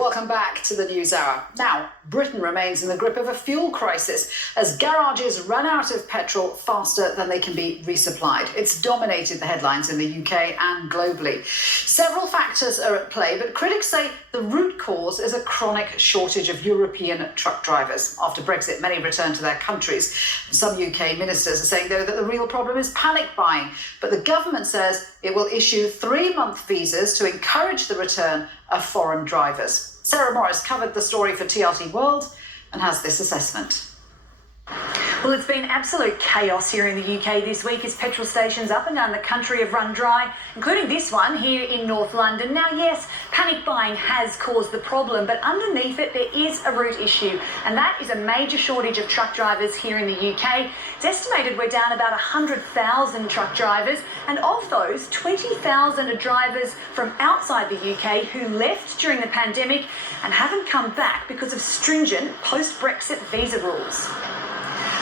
Welcome back to the News Hour. Now, Britain remains in the grip of a fuel crisis as garages run out of petrol faster than they can be resupplied. It's dominated the headlines in the UK and globally. Several factors are at play, but critics say the root cause is a chronic shortage of European truck drivers. After Brexit, many return to their countries. Some UK ministers are saying, though, that the real problem is panic buying. But the government says it will issue 3-month visas to encourage the return of foreign drivers. Sarah Morris covered the story for TRT World and has this assessment. Well, it's been absolute chaos here in the UK this week as petrol stations up and down the country have run dry, including this one here in North London. Now, yes, panic buying has caused the problem, but underneath it there is a root issue, and that is a major shortage of truck drivers here in the UK. It's estimated we're down about 100,000 truck drivers, and of those, 20,000 are drivers from outside the UK who left during the pandemic and haven't come back because of stringent post-Brexit visa rules.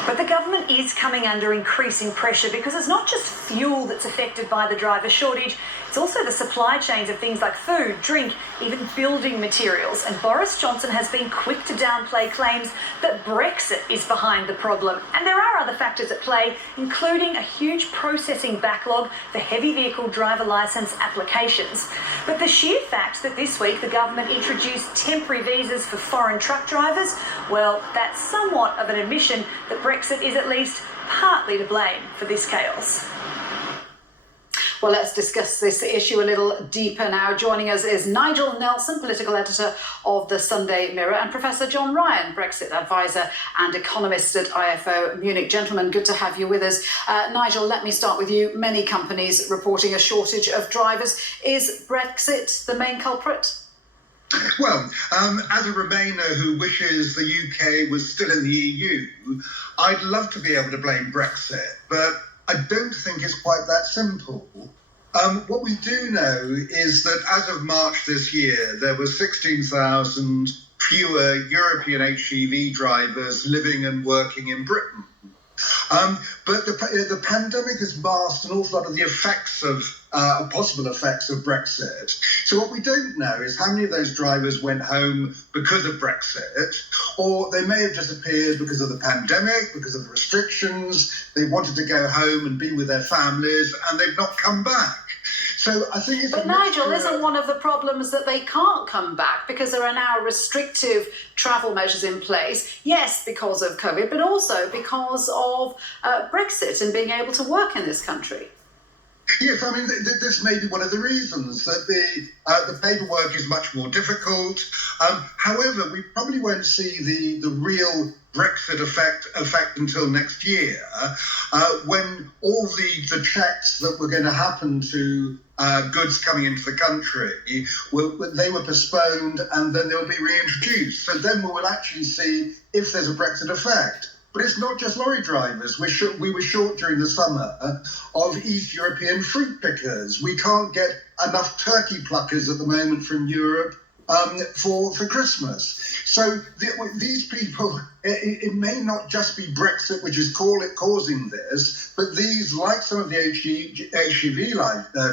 But the government is coming under increasing pressure because it's not just fuel that's affected by the driver shortage, it's also the supply chains of things like food, drink, even building materials. And Boris Johnson has been quick to downplay claims that Brexit is behind the problem. And there are other factors at play, including a huge processing backlog for heavy vehicle driver licence applications. But the sheer fact that this week the government introduced temporary visas for foreign truck drivers, well, that's somewhat of an admission that Brexit is at least partly to blame for this chaos. Well, let's discuss this issue a little deeper now. Joining us is Nigel Nelson, political editor of the Sunday Mirror, and Professor John Ryan, Brexit advisor and economist at IFO Munich. Gentlemen, good to have you with us. Nigel, let me start with you. Many companies reporting a shortage of drivers. Is Brexit the main culprit? Well, as a Remainer who wishes the UK was still in the EU, I'd love to be able to blame Brexit, but I don't think it's quite that simple. What we do know is that as of March this year, there were 16,000 fewer European HGV drivers living and working in Britain. But the pandemic has masked an awful lot of the effects of possible effects of Brexit. So what we don't know is how many of those drivers went home because of Brexit, or they may have disappeared because of the pandemic, because of the restrictions. They wanted to go home and be with their families, and they've not come back. So I think it's. But Nigel, isn't one of the problems that they can't come back because there are now restrictive travel measures in place? Yes, because of COVID, but also because of Brexit and being able to work in this country. Yes, I mean, this may be one of the reasons that the paperwork is much more difficult. However, we probably won't see the real Brexit effect until next year, when all the checks that were going to happen to goods coming into the country, they were postponed and then they'll be reintroduced. So then we will actually see if there's a Brexit effect. But it's not just lorry drivers. We were short during the summer of East European fruit pickers. We can't get enough turkey pluckers at the moment from Europe for Christmas. So these people, it may not just be Brexit which is causing this, but these, like some of the HGV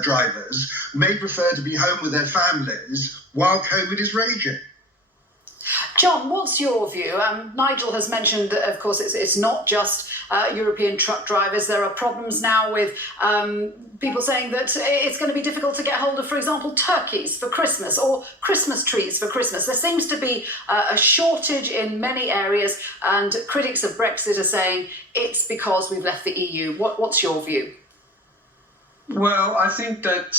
drivers, may prefer to be home with their families while COVID is raging. John, what's your view? Nigel has mentioned that, of course, it's not just European truck drivers. There are problems now with people saying that it's going to be difficult to get hold of, for example, turkeys for Christmas or Christmas trees for Christmas. There seems to be a shortage in many areas, and critics of Brexit are saying it's because we've left the EU. What's your view? Well, I think that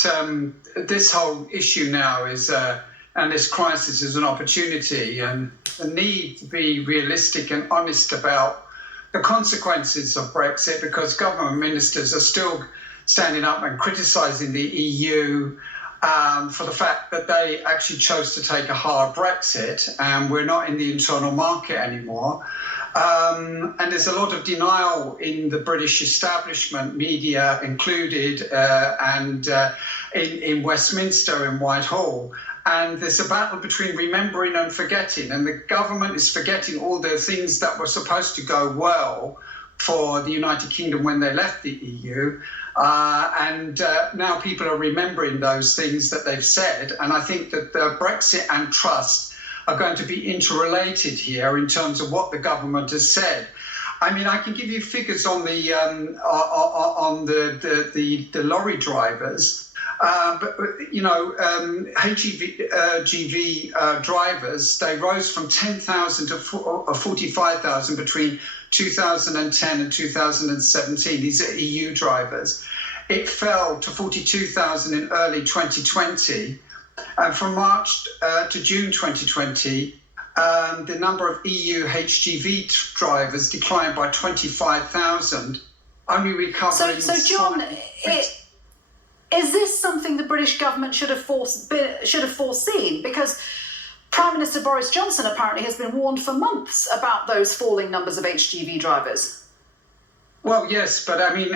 this whole issue now is... and this crisis is an opportunity, and the need to be realistic and honest about the consequences of Brexit, because government ministers are still standing up and criticising the EU for the fact that they actually chose to take a hard Brexit and we're not in the internal market anymore. And there's a lot of denial in the British establishment, media included, and in Westminster, in Whitehall. And there's a battle between remembering and forgetting. And the government is forgetting all the things that were supposed to go well for the United Kingdom when they left the EU. And now people are remembering those things that they've said. And I think that the Brexit and trust are going to be interrelated here in terms of what the government has said. I mean, I can give you figures on the lorry drivers, but you know, HGV drivers, they rose from 10,000 to 45,000 between 2010 and 2017. These are EU drivers. It fell to 42,000 in early 2020, and from March to June 2020. The number of EU HGV drivers declined by 25,000, only recovering... So John, is this something the British government should have foreseen? Because Prime Minister Boris Johnson apparently has been warned for months about those falling numbers of HGV drivers. Well, yes, but I mean,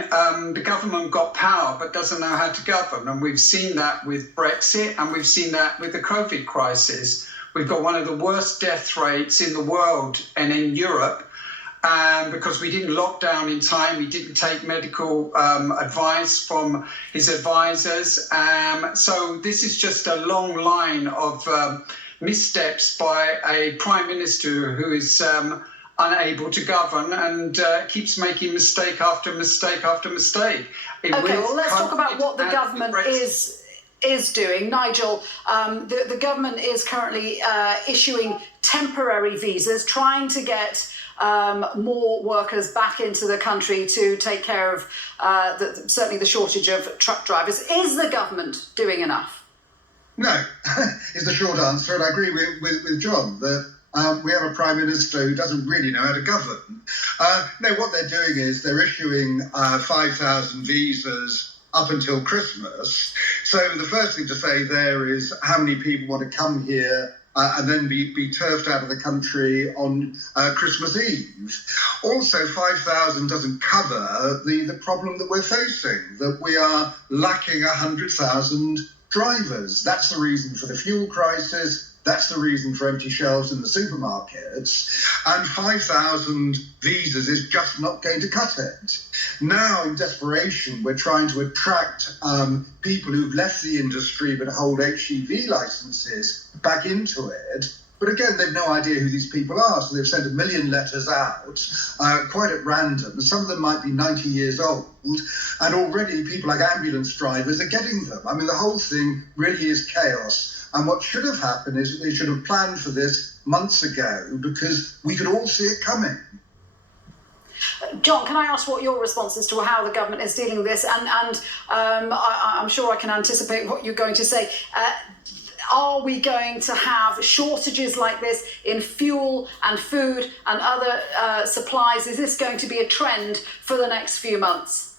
the government got power but doesn't know how to govern. And we've seen that with Brexit, and we've seen that with the COVID crisis. We've got one of the worst death rates in the world and in Europe because we didn't lock down in time. We didn't take medical advice from his advisors. So this is just a long line of missteps by a prime minister who is unable to govern and keeps making mistake after mistake after mistake. Okay, well, let's talk about what the government is doing. Nigel, the government is currently issuing temporary visas, trying to get more workers back into the country to take care of certainly the shortage of truck drivers. Is the government doing enough? No, is the short answer, and I agree with John that we have a Prime Minister who doesn't really know how to govern. No, what they're doing is they're issuing 5,000 visas up until Christmas. So the first thing to say there is how many people want to come here and then be turfed out of the country on Christmas Eve. Also, 5,000 doesn't cover the problem that we're facing, that we are lacking 100,000 drivers. That's the reason for the fuel crisis. That's the reason for empty shelves in the supermarkets. And 5,000 visas is just not going to cut it. Now, in desperation, we're trying to attract people who've left the industry but hold HGV licenses back into it. But again, they've no idea who these people are, so they've sent 1 million letters out, quite at random. Some of them might be 90 years old, and already people like ambulance drivers are getting them. I mean, the whole thing really is chaos. And what should have happened is they should have planned for this months ago, because we could all see it coming. John, can I ask what your response is to how the government is dealing with this? And I'm sure I can anticipate what you're going to say. Are we going to have shortages like this in fuel and food and other supplies? Is this going to be a trend for the next few months?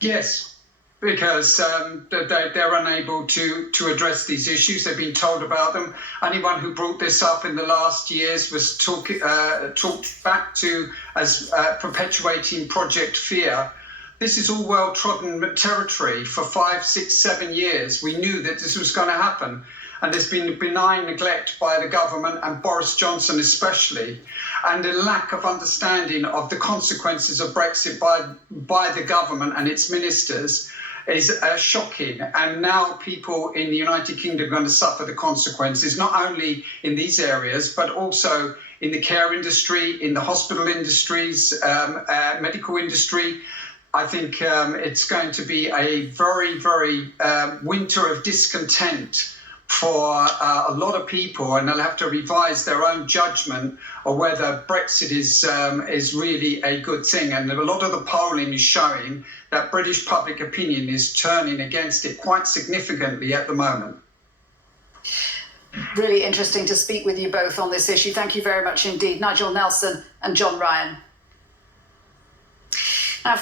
Yes, because they're unable to address these issues. They've been told about them. Anyone who brought this up in the last years was talked back to as perpetuating Project Fear. This is all well-trodden territory for 5, 6, 7 years. We knew that this was going to happen. And there's been benign neglect by the government, and Boris Johnson especially, and a lack of understanding of the consequences of Brexit by the government and its ministers is shocking. And now people in the United Kingdom are going to suffer the consequences, not only in these areas, but also in the care industry, in the hospital industries, medical industry. I think it's going to be a very, very winter of discontent for a lot of people, and they'll have to revise their own judgment of whether Brexit is really a good thing. And a lot of the polling is showing that British public opinion is turning against it quite significantly at the moment. Really interesting to speak with you both on this issue. Thank you very much indeed, Nigel Nelson and John Ryan.